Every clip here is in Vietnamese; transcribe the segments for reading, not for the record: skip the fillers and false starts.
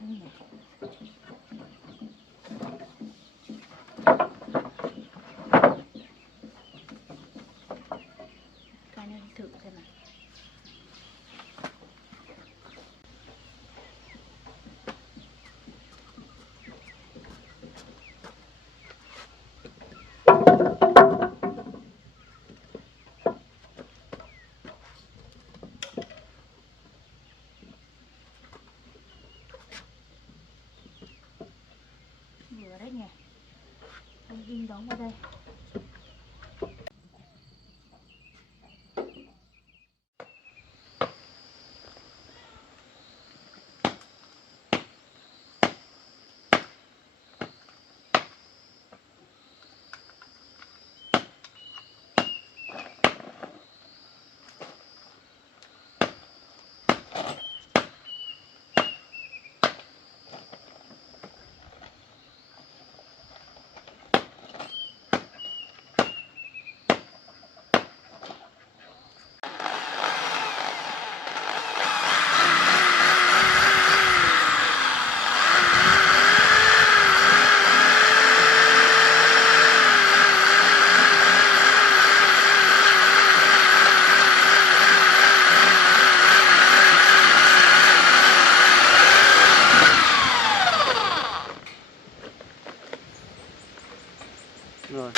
nhỉ? Cái này thử xem nào. Vừa đấy nhỉ. Anh in đóng vào đây. Rồi.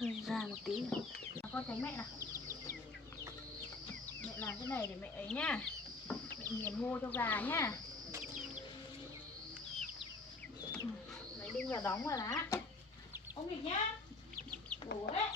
hơi ra một tí nữa. Con tránh mẹ nào. Mẹ làm cái này để mẹ ấy nhá. Mẹ nghiền ngô cho gà nhá. Lấy đinh vào đóng vào đã. Ông nghịch nhá. Đủ đấy.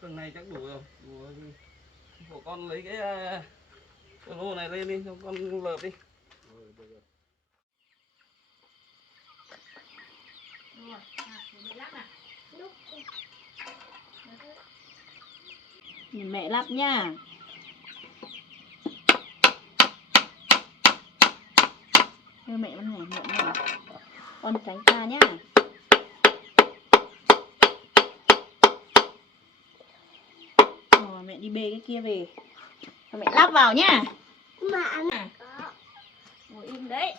Tầng này chắc đủ rồi. Đủ rồi. Của con lấy cái lô này lên đi cho con lợp đi. Rồi, mẹ lắp nào. Nhìn mẹ lắp nha. Đưa mẹ con này, mượn này. Con tránh xa nhá. Rồi mẹ đi bê cái kia về. Rồi mẹ lắp vào nhá. Mà Ngồi im đấy.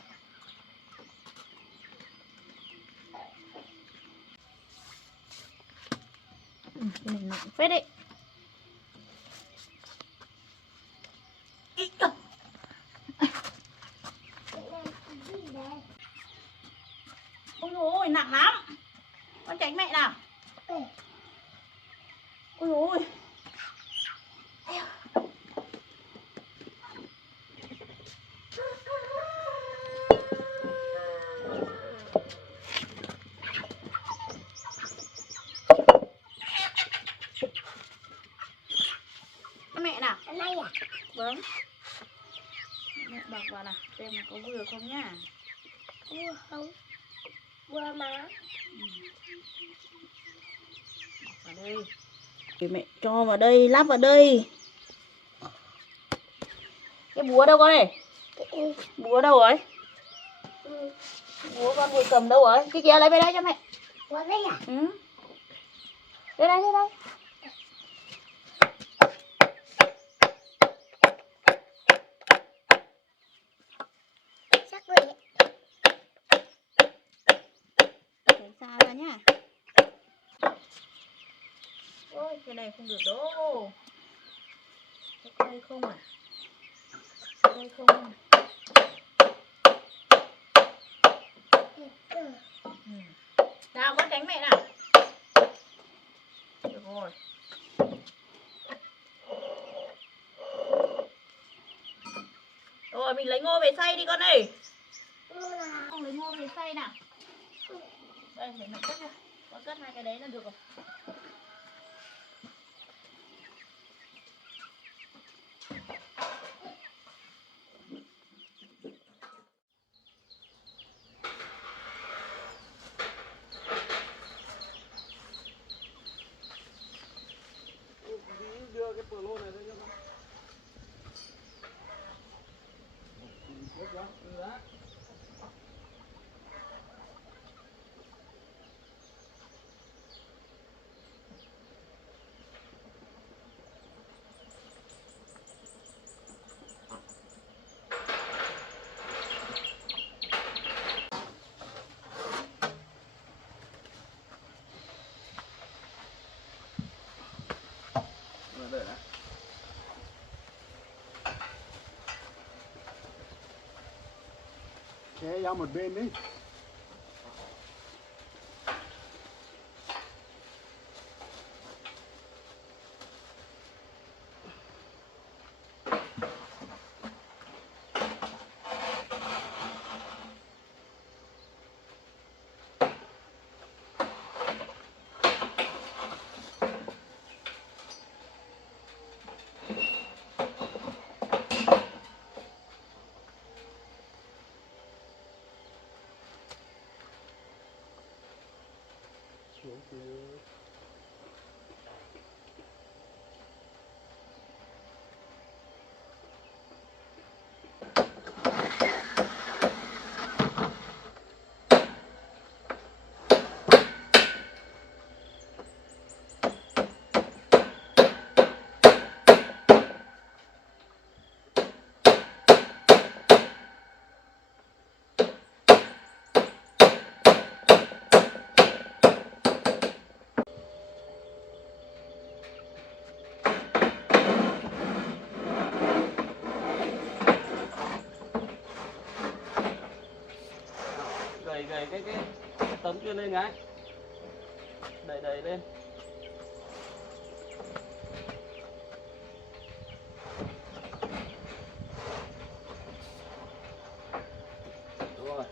Cái này nặng phết đấy. Ôi dồi ôi, nặng lắm. Con tránh mẹ nào. Ôi dồi ôi. Mẹ nào. ở đây à? Vâng. Mẹ bọc vào nào, xem là có vừa không nhá. Vừa không? Vừa mà. Vào đây. Thì mẹ cho vào đây, lắp vào đây. Cái búa đâu con này? Búa đâu rồi? Búa con vừa cầm đâu rồi? Cái kia lấy về đây cho mẹ. Vừa đây à? Ừ. Đây đây, đây đây. Chắc vậy. Tránh xa ra nhá. Ôi, cái này không được đâu. Cái đây không à? Cái đây không à? Nào, con tránh mẹ nào. Được rồi. Rồi, mình lấy ngô về xay đi con ơi. Con lấy ngô về xay nào. Đây, để mẹ cất ra. Con cất hai cái đấy là được rồi. Đưa cái pro này lên cho con. Đợi đã. Thế ra một bên đi. Xuống từ Đẩy cái tấm kia lên cái. Đẩy lên. Đúng rồi.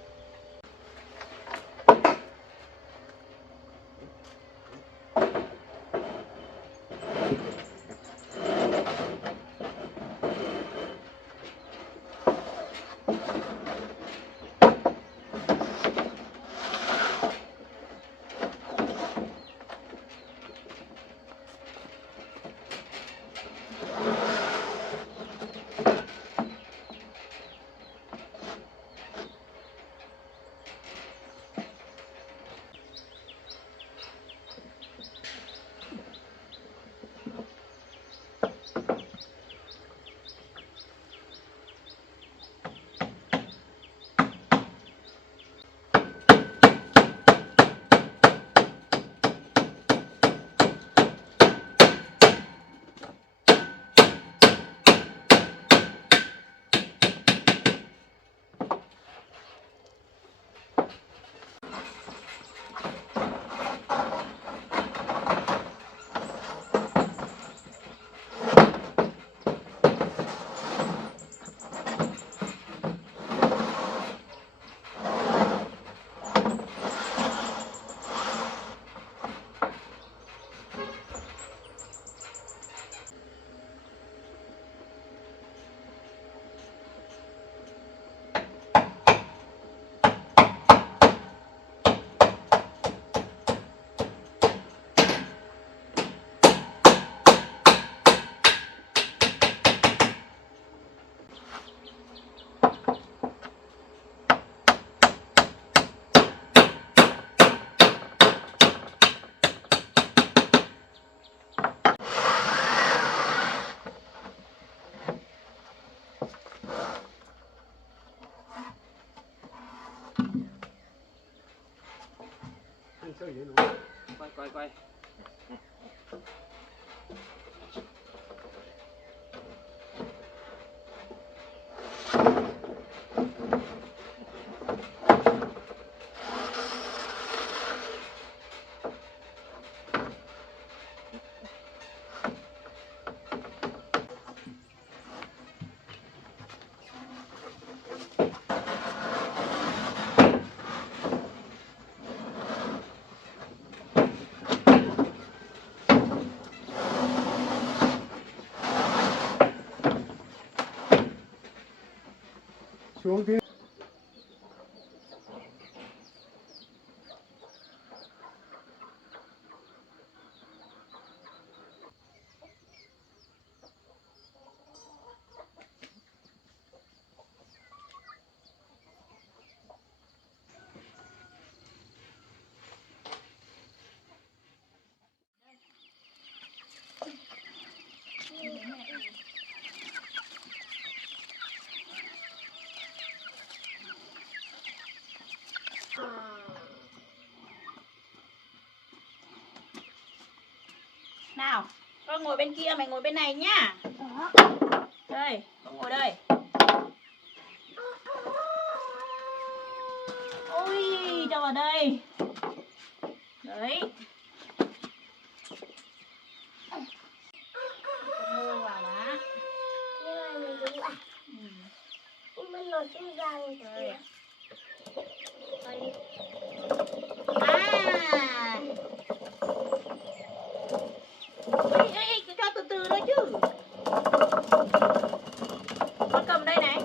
đấy nó. Quay. Xuống thế. Nào, con ngồi bên kia, mày ngồi bên này nhá. Đây, con ngồi đây. Ôi, cho vào đây. Đấy. Con ngô vào đã. Nhưng mà mình đúng à? Mình lột trên răng kìa. À. Ê, cứ cho từ từ thôi chứ. Con cầm đây này.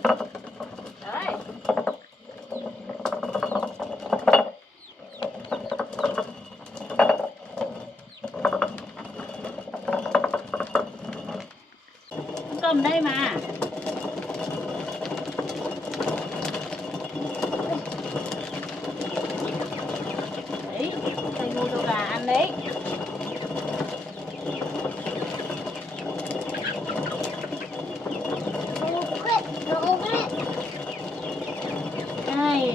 Đấy. Con cầm đây mà. Đấy, thầy mua cho gà ăn đấy. Đây,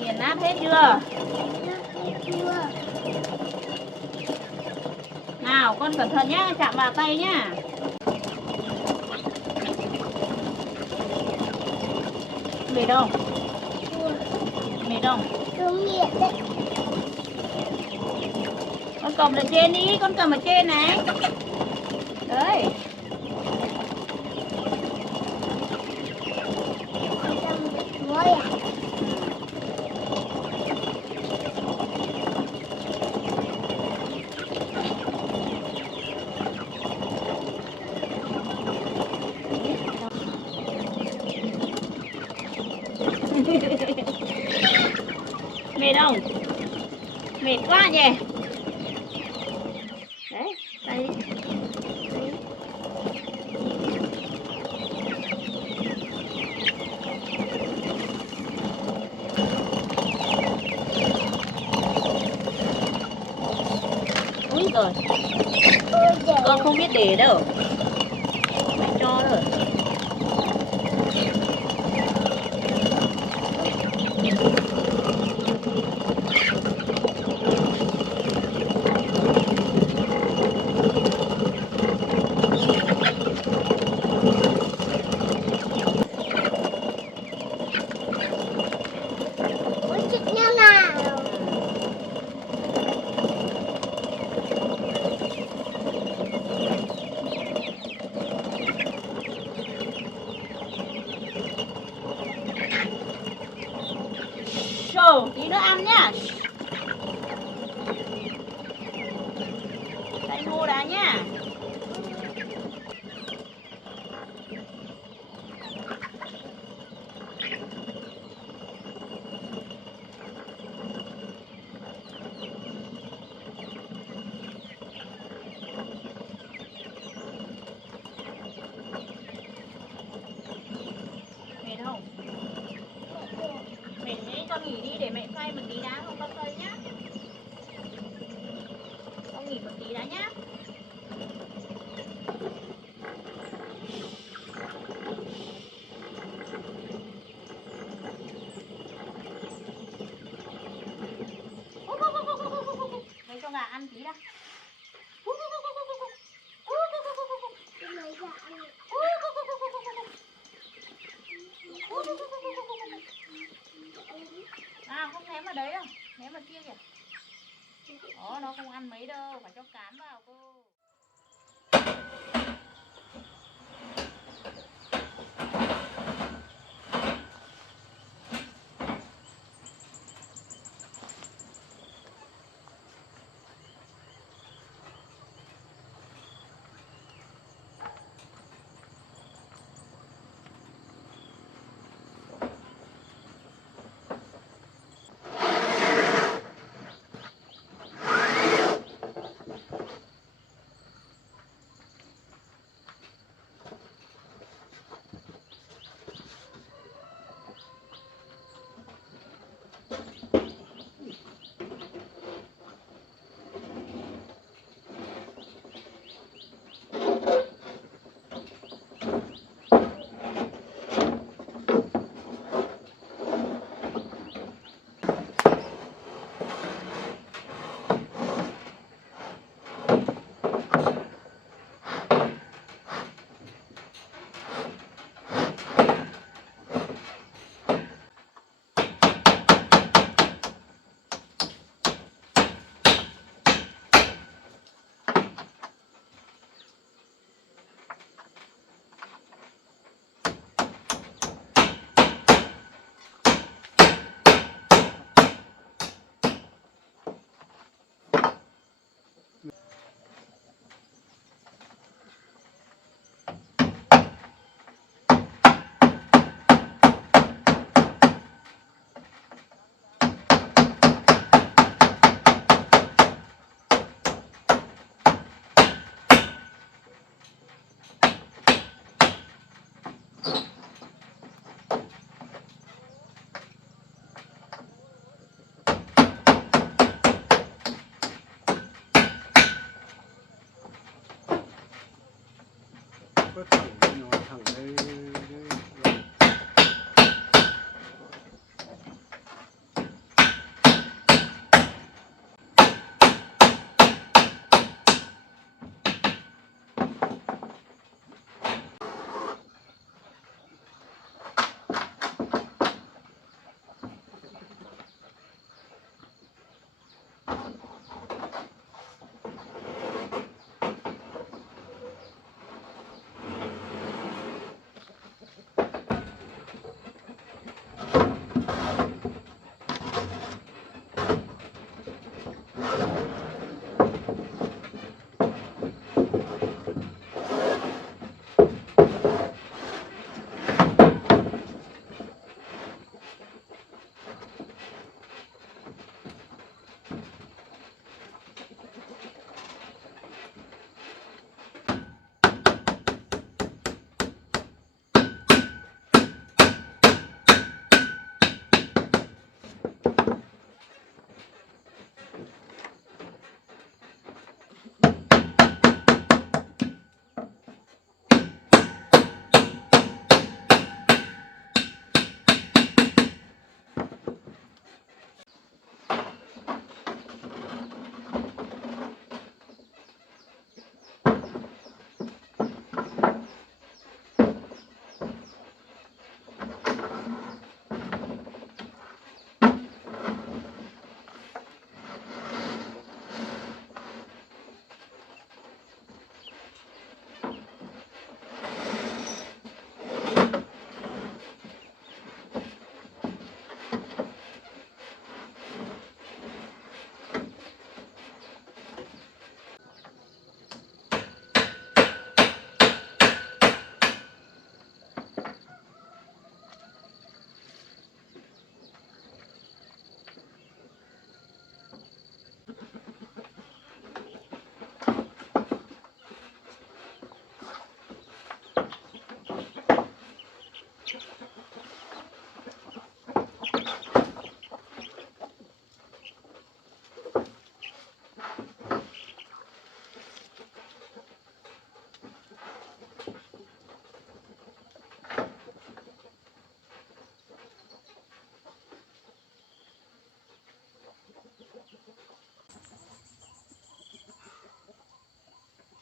nghiền nát hết chưa? Nào, con cẩn thận nhá, chạm vào tay nhá. Mệt không? Mệt không? Con cầm ở trên đi, con cầm ở trên này. Đấy. Mệt không? Mệt quá nhỉ. Đấy, đây. Úi rồi. Con không biết để đâu. Mẹ cho rồi. Tí nữa ăn nhá. Đây ngô đã nhá. Mệt không? Mệt đấy, con nghỉ đi để mẹ xoay một tí đã. nhỏ nó không ăn mấy đâu, phải cho cám vào cô. Có thẳng nhỏ thẳng đây, đây.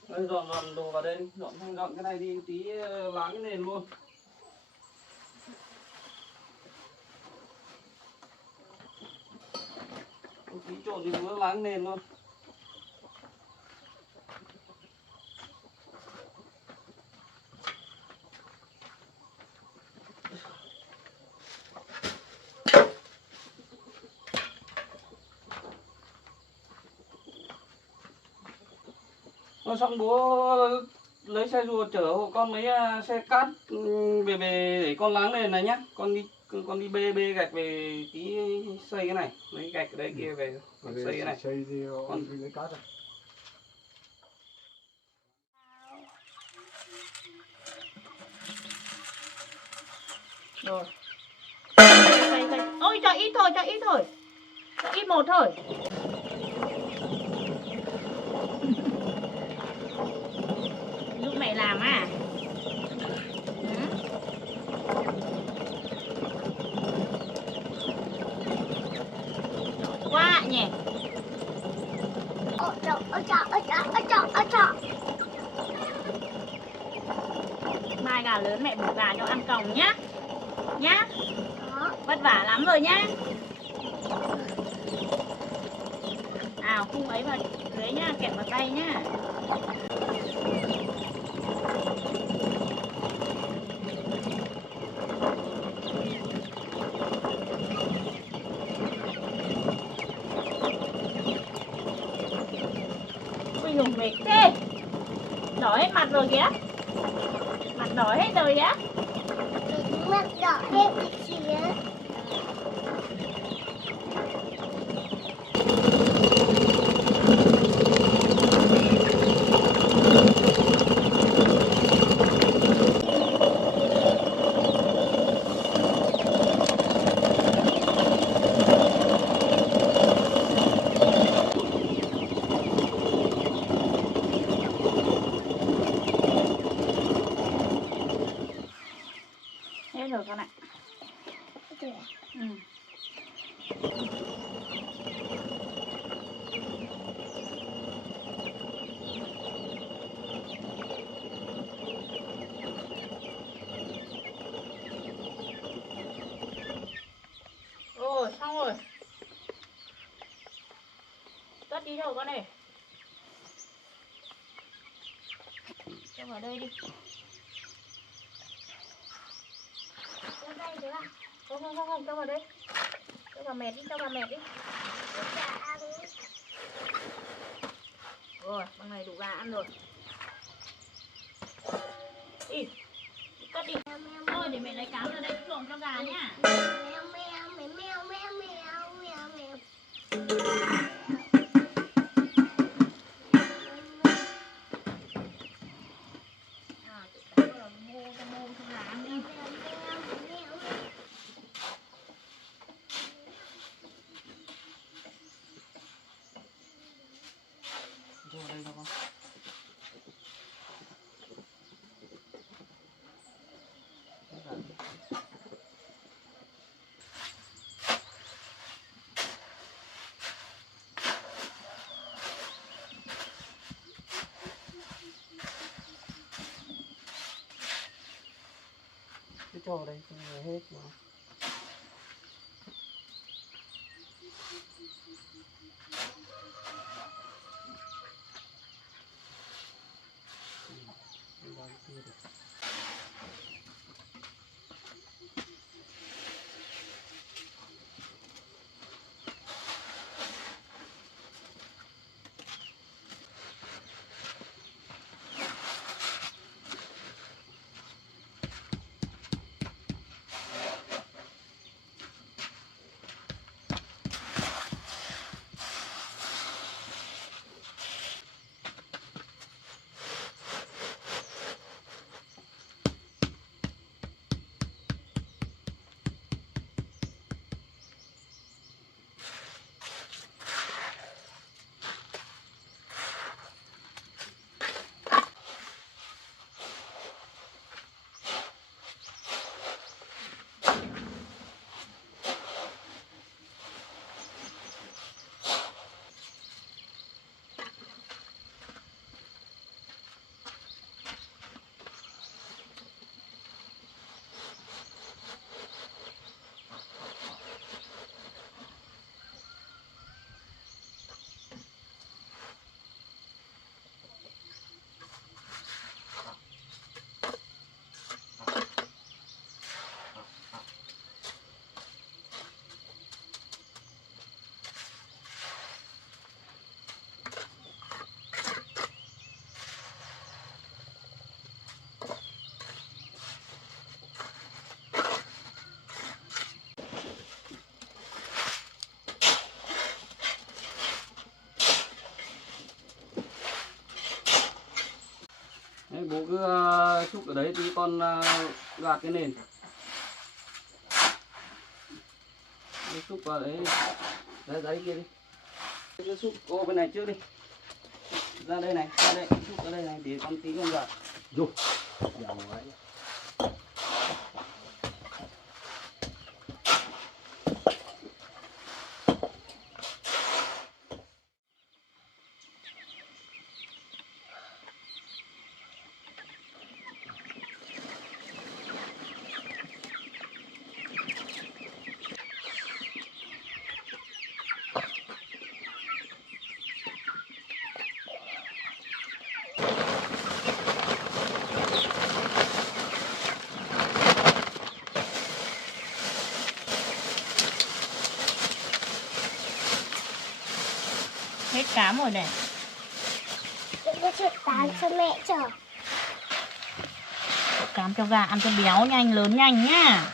Đây, dọn dọn đồ vào đây đi, dọn cái này đi tí, láng cái nền luôn. Tí trộn thì vừa láng nền luôn. mà xong bố lấy xe rùa chở hộ con mấy xe cát về để con láng nền này nhá. Con đi bê gạch về tí xây cái này, lấy gạch ở đây kia về xây cái này. Xây thì Con lấy cát à? Rồi. Xây. Ôi cho ít thôi. Cho ít một thôi. Giúp mẹ làm à? Ừ. Giỏi quá nhỉ. Ôi trời. Mai gà lớn mẹ bổ gà cho ăn còng nhá. Nhá. Đó. Vất vả lắm rồi nhá. Nào khung ấy vào dưới nhá, kẹp vào tay nhá. Ui dồi mệt thế. Đỏ hết mặt rồi kìa. Mặt đỏ hết rồi á. Mặt đỏ hết bị xỉa. Hết rồi con ạ. Trời. Ừ. Rồi xong rồi. Cất đi thôi con này. Cho vào đây đi. Cho đây được không? Không, cho vào đây. Cho vào mệt đi. Dạ ăn. Rồi, bằng này đủ gà ăn rồi. Đi, cất đi. Thôi để mẹ lấy cám ra đây trộn cho gà nhá. Mèo. À, tự cám vào mô cho gà ăn đi. Cho vào đây cho con. Cứ cho vào đây không hết mà. bố cứ xúc ở đấy tí con gạt cái nền. Xúc vào đấy, đấy kia đi. Cứ xúc ô bên này trước đi. Ra đây này, ra đây, xúc ở đây này để con tí con gạt. Dục. Dòng ấy. Hết cám rồi này. Cái chuyện tán cho mẹ chờ. Cám cho gà ăn cho béo nhanh, lớn nhanh nhá.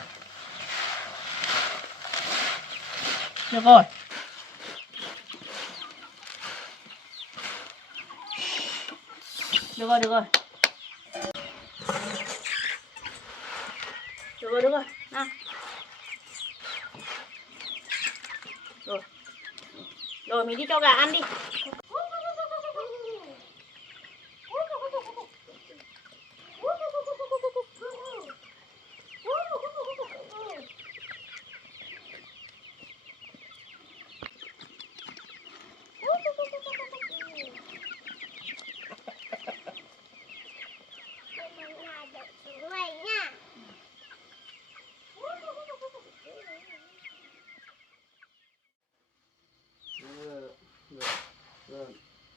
Được rồi. Được rồi, được rồi. Được rồi. Nào. Rồi. Rồi mình đi cho gà ăn đi.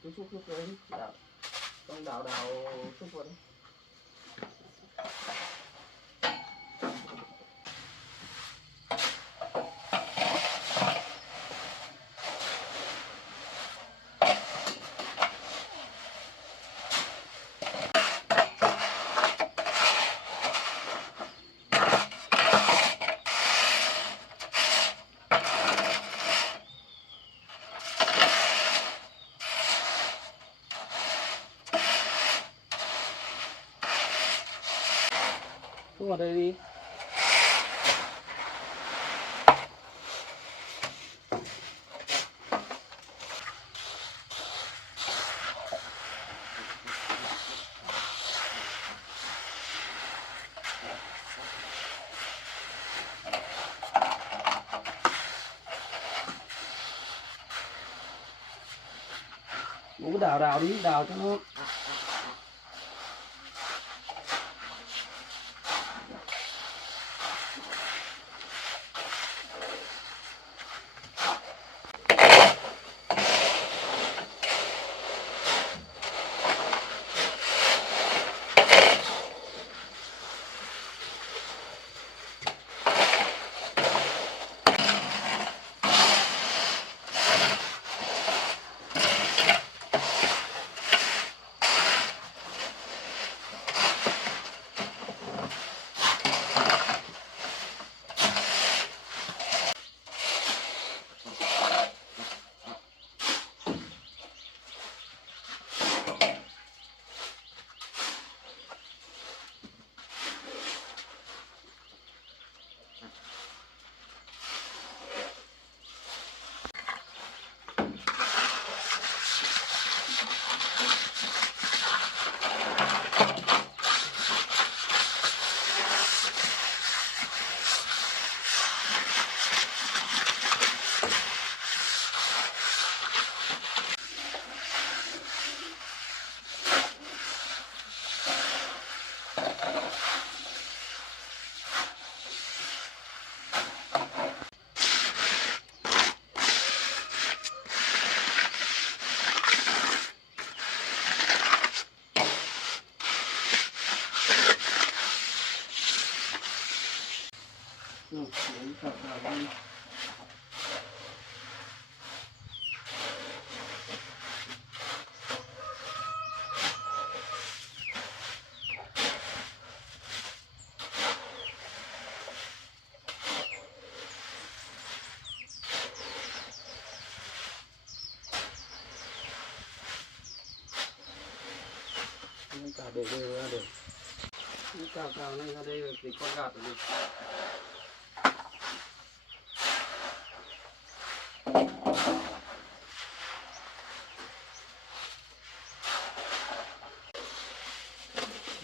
Cứ xúc đấy, đảo. Con đảo xúc vào đấy. Xúc vào đây đi. Bố cứ đảo đi, đảo cho nó. để ra để Cái cào cào này ra đây rồi thì con gạt được.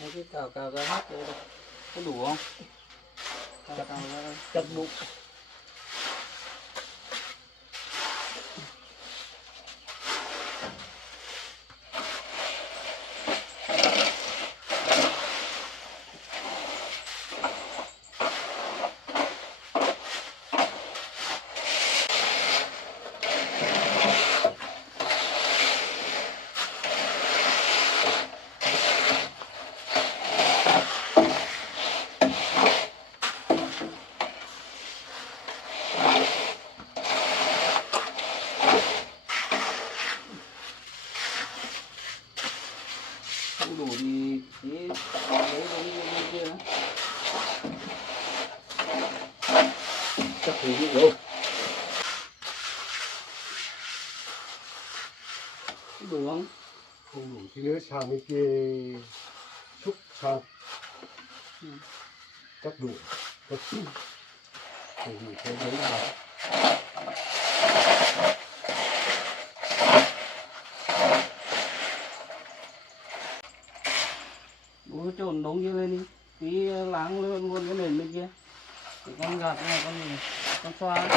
Mấy cái cào cào ra hết rồi, có đủ không? Cào cào ra đây. chặt bụng. Không đủ thì lấy cái kia nữa. Chắc thì như đâu. Đủ không? Không đủ thì nữa sang bên kia xúc sang. Chắc đủ. Chắc đủ. Không đủ thế đấy là Bố trộn đống kia lên đi, tí láng luôn luôn cái nền bên kia. Để con gạt này con xoa.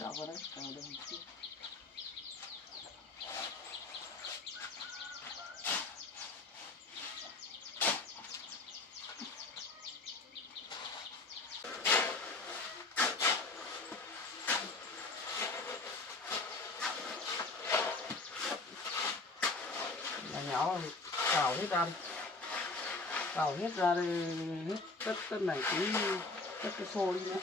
Cào vào đây, cào đây một chút. Nhỏ cào hết ra đi, cào hết ra đây, hết tất này tí tất cái xô đi nữa.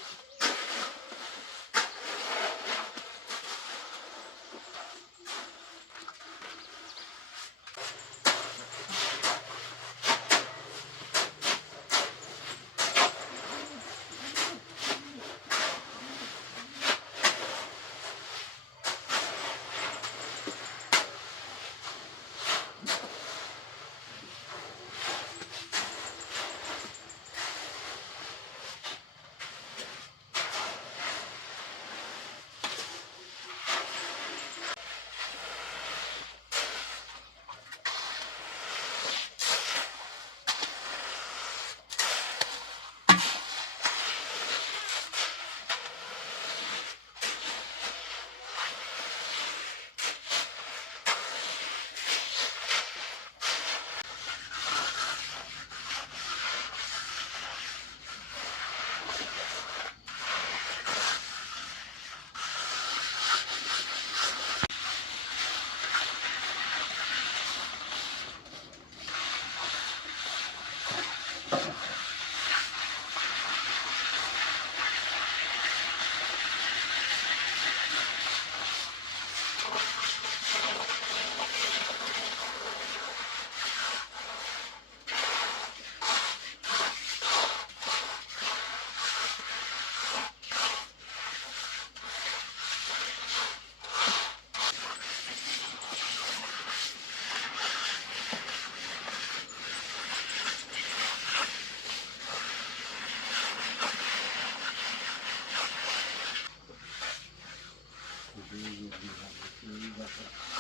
Hãy subscribe cho kênh Ghiền Mì Gõ để không bỏ lỡ